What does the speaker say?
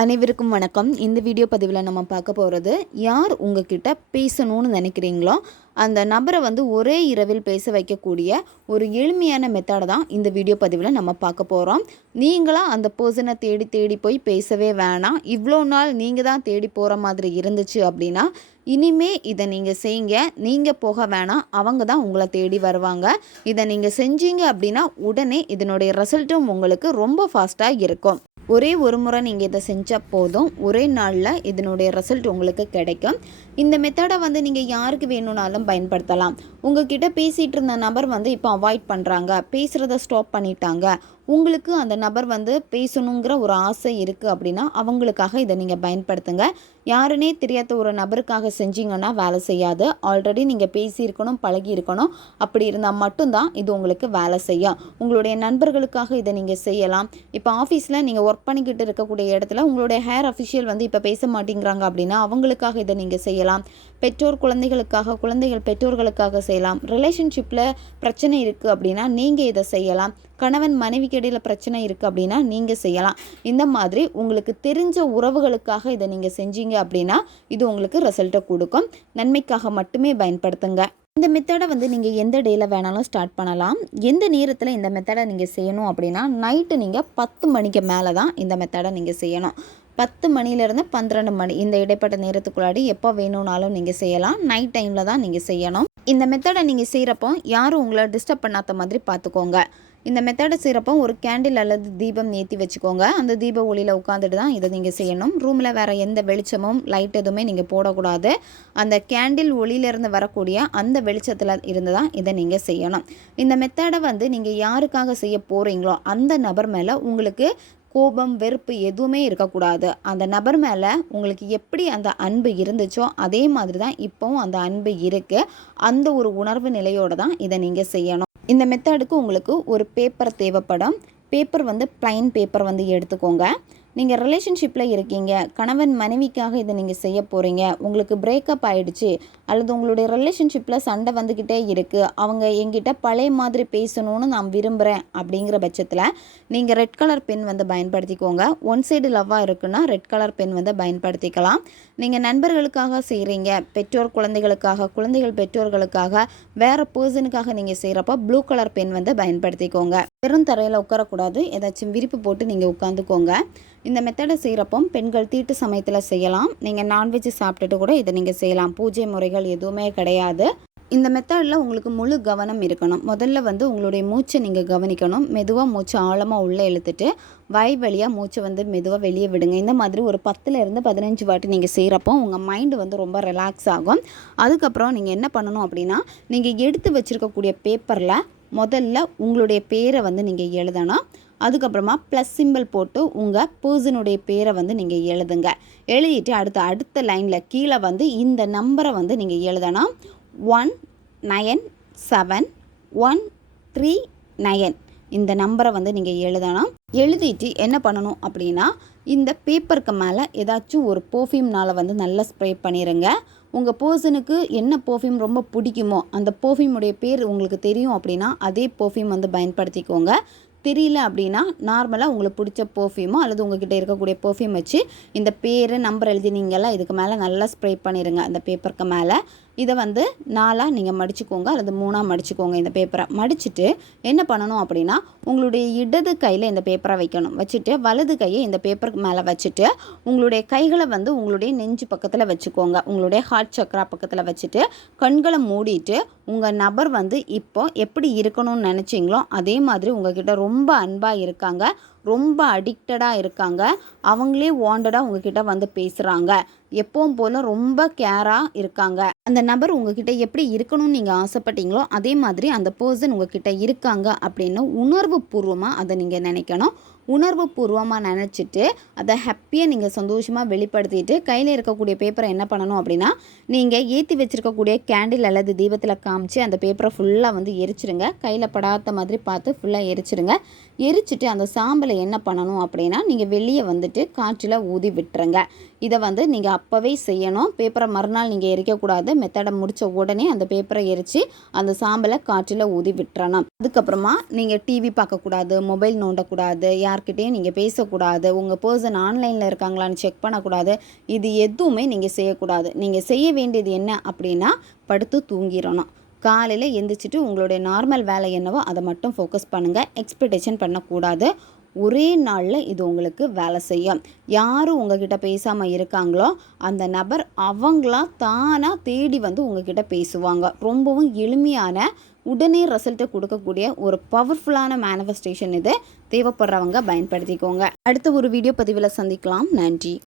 அனைவருக்கும் வணக்கம். இந்த வீடியோ பதிவில் நம்ம பார்க்க போகிறது யார் உங்ககிட்ட பேசணும்னு நினைக்கிறீங்களோ அந்த நபரை வந்து ஒரே இரவில் பேச வைக்கக்கூடிய ஒரு எளிமையான மெத்தடை தான் இந்த வீடியோ பதிவில் நம்ம பார்க்க போகிறோம் நீங்களாக அந்த பர்சனை தேடி தேடி போய் பேசவே வேணாம். இவ்வளோ நாள் நீங்கள் தான் தேடி போகிற மாதிரி இருந்துச்சு அப்படின்னா இனிமே இதை நீங்கள் செய்யுங்க. நீங்கள் போக வேணாம். அவங்க தான் உங்களை தேடி வருவாங்க. இதை நீங்கள் செஞ்சீங்க அப்படின்னா உடனே இதனுடைய ரிசல்ட்டும் உங்களுக்கு ரொம்ப ஃபாஸ்ட்டாக இருக்கும். ஒரே ஒரு முறை நீங்கள் இதை செஞ்சால் போதும். ஒரே நாளில் இதனுடைய ரிசல்ட் உங்களுக்கு கிடைக்கும். இந்த மெத்தடை வந்து நீங்கள் யாருக்கு வேணும்னாலும் பயன்படுத்தலாம். உங்ககிட்ட பேசிகிட்டு இருந்த நபர் வந்து இப்போ அவாய்ட் பண்ணுறாங்க பேசுகிறத ஸ்டாப் பண்ணிட்டாங்க. உங்களுக்கு அந்த நபர் வந்து பேசணுங்கிற ஒரு ஆசை இருக்குது அப்படின்னா அவங்களுக்காக இதை நீங்கள் பயன்படுத்துங்க. யாருனே தெரியாத ஒரு நபருக்காக செஞ்சீங்கன்னா வேலை செய்யாது. ஆல்ரெடி நீங்கள் பேசியிருக்கணும் பழகி இருக்கணும் அப்படி இருந்தால் மட்டும்தான் இது உங்களுக்கு வேலை செய்யும். உங்களுடைய நண்பர்களுக்காக இதை நீங்கள் செய்யலாம். இப்போ ஆஃபீஸில் நீங்கள் ஒர்க் பண்ணிக்கிட்டு இருக்கக்கூடிய இடத்துல உங்களுடைய ஹேர் அஃபிஷியல் வந்து இப்போ பேச மாட்டேங்கிறாங்க அப்படின்னா அவங்களுக்காக இதை நீங்கள் செய்யலாம். பெற்றோர் குழந்தைகளுக்காக குழந்தைகள் பெற்றோர்களுக்காக செய்யலாம். ரிலேஷன்ஷிப்பில் பிரச்சனை இருக்குது அப்படின்னா நீங்கள் இதை செய்யலாம். கணவன் மனைவிக்கு இடையில் பிரச்சனை இருக்குது அப்படின்னா நீங்கள் செய்யலாம். இந்த மாதிரி உங்களுக்கு தெரிஞ்ச உறவுகளுக்காக இதை நீங்கள் செஞ்சீங்க அப்படின்னா இது உங்களுக்கு ரிசல்ட்டை கொடுக்கும். நன்மைக்காக மட்டுமே பயன்படுத்துங்க. இந்த மெத்தடை வந்து நீங்கள் எந்த டேயில் வேணாலும் ஸ்டார்ட் பண்ணலாம். எந்த நேரத்தில் இந்த மெத்தடை நீங்கள் செய்யணும் அப்படின்னா நைட்டு நீங்கள் பத்து மணிக்கு மேலே தான் இந்த மெத்தடை நீங்கள் செய்யணும். பத்து மணிலேருந்து பன்னிரெண்டு மணி இந்த இடைப்பட்ட நேரத்துக்குள்ளாடி எப்போ வேணும்னாலும் நீங்கள் செய்யலாம். நைட் டைமில் தான் நீங்கள் செய்யணும். இந்த மெத்தடை நீங்கள் செய்கிறப்போ யாரும் உங்களை டிஸ்டர்ப் பண்ணாத மாதிரி பார்த்துக்கோங்க. இந்த மெத்தடை செய்கிறப்போ ஒரு கேண்டில் அல்லது தீபம் ஏற்றி வச்சுக்கோங்க. அந்த தீப ஒளியில் உட்காந்துட்டு தான் இதை நீங்கள் செய்யணும். ரூமில் வேறு எந்த வெளிச்சமும் லைட் எதுவுமே நீங்கள் போடக்கூடாது. அந்த கேண்டில் ஒளியிலேருந்து வரக்கூடிய அந்த வெளிச்சத்தில் இருந்து தான் இதை நீங்கள் செய்யணும். இந்த மெத்தடை வந்து நீங்கள் யாருக்காக செய்ய போகிறீங்களோ அந்த நபர் மேலே உங்களுக்கு கோபம் வெறுப்பு எதுவுமே இருக்கக்கூடாது. அந்த நபர் மேலே உங்களுக்கு எப்படி அந்த அன்பு இருந்துச்சோ அதே மாதிரி தான் இப்போவும் அந்த அன்பு இருக்குது அந்த ஒரு உணர்வு நிலையோடு தான் இதை நீங்கள் செய்யணும். இந்த மெத்தடுக்கு உங்களுக்கு ஒரு பேப்பர் தேவைப்படும். பேப்பர் வந்து ப்ளைன் பேப்பர் வந்து எடுத்துக்கோங்க. நீங்கள் ரிலேஷன்ஷிப்பில் இருக்கீங்க கணவன் மனைவிக்காக இதை நீங்கள் செய்ய போகிறீங்க உங்களுக்கு பிரேக்கப் ஆகிடுச்சு அல்லது உங்களுடைய ரிலேஷன்ஷிப்பில் சண்டை வந்துக்கிட்டே இருக்குது அவங்க எங்கிட்ட பழைய மாதிரி பேசணும்னு நான் விரும்புகிறேன் அப்படிங்கிற பட்சத்தில் நீங்கள் ரெட் கலர் பென் வந்து பயன்படுத்திக்கோங்க. ஒன் சைடு லவ்வாக இருக்குன்னா ரெட் கலர் பென் வந்து பயன்படுத்திக்கலாம். நீங்கள் நண்பர்களுக்காக செய்கிறீங்க பெற்றோர் குழந்தைகளுக்காக குழந்தைகள் பெற்றோர்களுக்காக வேறு பர்சனுக்காக நீங்கள் செய்கிறப்ப ப்ளூ கலர் பென் வந்து பயன்படுத்திக்கோங்க. வெறும் தரையில் உட்காரக்கூடாது. ஏதாச்சும் விரிப்பு போட்டு நீங்கள் உட்காந்துக்கோங்க. இந்த மெத்தடை செய்கிறப்போ பெண்கள் தீட்டு சமயத்தில் செய்யலாம். நீங்கள் நான்வெஜ் சாப்பிட்டுட்டு கூட இதை நீங்கள் செய்யலாம். பூஜை முறைகள் எதுவுமே கிடையாது. இந்த மெத்தடில் உங்களுக்கு முழு கவனம் இருக்கணும். முதல்ல வந்து உங்களுடைய மூச்சை நீங்கள் கவனிக்கணும். மெதுவாக மூச்சை ஆழமாக உள்ளே இழுத்துட்டு வாய் வழியாக மூச்சை வந்து மெதுவாக வெளியே விடுங்க. இந்த மாதிரி ஒரு பத்துலேருந்து பதினஞ்சு வாட்டி நீங்கள் செய்கிறப்போ உங்கள் மைண்டு வந்து ரொம்ப ரிலாக்ஸ் ஆகும். அதுக்கப்புறம் நீங்கள் என்ன பண்ணணும் அப்படின்னா நீங்கள் எடுத்து வச்சுருக்கக்கூடிய பேப்பரில் முதல்ல உங்களுடைய பேரை வந்து நீங்கள் எழுதணும். அதுக்கப்புறமா ப்ளஸ் சிம்பிள் போட்டு உங்கள் பர்சனுடைய பேரை வந்து நீங்கள் எழுதுங்க. எழுதிட்டு அடுத்த அடுத்த லைனில் கீழே வந்து இந்த நம்பரை வந்து நீங்கள் எழுதணும். One nine seven one three nine இந்த நம்பரை வந்து நீங்கள் எழுதணும் எழுதிட்டு என்ன பண்ணணும் அப்படின்னா இந்த பேப்பருக்கு மேலே ஏதாச்சும் ஒரு பர்ஃப்யூம்னால் வந்து நல்லா ஸ்ப்ரே பண்ணிடுங்க உங்கள் பர்சனுக்கு என்ன பர்ஃப்யூம் ரொம்ப பிடிக்குமோ அந்த பர்ஃப்யூமுடைய பேர் உங்களுக்கு தெரியும் அப்படின்னா அதே பர்ஃப்யூம் வந்து பயன்படுத்திக்கோங்க. தெரியல அப்படின்னா நார்மலாக உங்களுக்கு பிடிச்ச பர்ஃப்யூமோ அல்லது உங்ககிட்ட இருக்கக்கூடிய பர்ஃப்யூம் வச்சு இந்த பேர் நம்பர் எழுதினீங்களா இதுக்கு மேலே நல்லா ஸ்ப்ரே பண்ணிடுங்க அந்த பேப்பருக்கு மேலே. இதை வந்து நாலாக நீங்கள் மடிச்சுக்கோங்க அல்லது மூணாக மடிச்சுக்கோங்க இந்த பேப்பரை மடிச்சுட்டு என்ன பண்ணணும் அப்படின்னா உங்களுடைய இடது கையில் இந்த பேப்பரை வைக்கணும். வச்சுட்டு வலது கையை இந்த பேப்பருக்கு மேலே வச்சுட்டு உங்களுடைய கைகளை வந்து உங்களுடைய நெஞ்சு பக்கத்தில் வச்சுக்கோங்க. உங்களுடைய ஹார்ட் சக்கரா பக்கத்தில் வச்சுட்டு கண்களை மூடிட்டு உங்கள் நபர் வந்து இப்போ எப்படி இருக்கணும்னு நினச்சிங்களோ அதே மாதிரி உங்ககிட்ட ரொம்ப அன்பாக இருக்காங்க. ரொம்ப அடிக்டடாக இருக்காங்க. அவங்களே வாண்டடாக உங்ககிட்ட வந்து பேசுகிறாங்க எப்பவும் போல் ரொம்ப கேராக இருக்காங்க. அந்த நபர் உங்ககிட்ட எப்படி இருக்கணும்னு நீங்கள் ஆசைப்பட்டீங்களோ அதே மாதிரி அந்த பர்சன் உங்ககிட்ட இருக்காங்க அப்படின்னு உணர்வு பூர்வமாக அதை நீங்கள் நினைக்கணும். உணர்வு பூர்வமாக நினச்சிட்டு அதை ஹாப்பியாக நீங்கள் சந்தோஷமாக வெளிப்படுத்திட்டு கையில் இருக்கக்கூடிய பேப்பரை என்ன பண்ணணும் அப்படின்னா நீங்கள் ஏற்றி வச்சுருக்கக்கூடிய கேண்டில் அல்லது தீபத்தில் காமிச்சு அந்த பேப்பரை ஃபுல்லாக வந்து எரிச்சிருங்க. கையில் படாத மாதிரி பார்த்து ஃபுல்லாக எரிச்சிருங்க. எரிச்சிட்டு அந்த சாம்பலை என்ன பண்ணணும் அப்படின்னா நீங்கள் வெளியே வந்துட்டு காற்றில் ஊதி விட்டுருங்க. இதை வந்து நீங்கள் அப்போவே செய்யணும். பேப்பரை மறுநாள் நீங்கள் எரிக்கக்கூடாது. மெத்தடை முடித்த உடனே அந்த பேப்பரை எரித்து அந்த சாம்பலை காற்றில் ஊதி விட்டுறணும். அதுக்கப்புறமா நீங்கள் டிவி பார்க்கக்கூடாது மொபைல் நோண்டக்கூடாது யார்கிட்டேயும் நீங்கள் பேசக்கூடாது உங்கள் பர்சன் ஆன்லைனில் இருக்காங்களான்னு செக் பண்ணக்கூடாது இது எதுவுமே நீங்கள் செய்யக்கூடாது. நீங்கள் செய்ய வேண்டியது என்ன அப்படின்னா படுத்து தூங்கிடணும். காலையில் எந்திரிச்சிட்டு உங்களுடைய நார்மல் வேலை என்னவோ அதை மட்டும் ஃபோக்கஸ் பண்ணுங்கள் எக்ஸ்பெக்டேஷன் பண்ணக்கூடாது. ஒரே நாளில் இது உங்களுக்கு வேலை செய்யும். யார் உங்ககிட்ட பேசாமல் இருக்காங்களோ அந்த நபர் அவங்களா தானாக தேடி வந்து உங்ககிட்ட பேசுவாங்க. ரொம்பவும் எளிமையான உடனே ரிசல்ட்டை கொடுக்கக்கூடிய ஒரு பவர்ஃபுல்லான மேனிஃபெஸ்டேஷன் இது. தேவைப்படுறவங்க பயன்படுத்திக்கோங்க. அடுத்த ஒரு வீடியோ பதிவில் சந்திக்கலாம். நன்றி.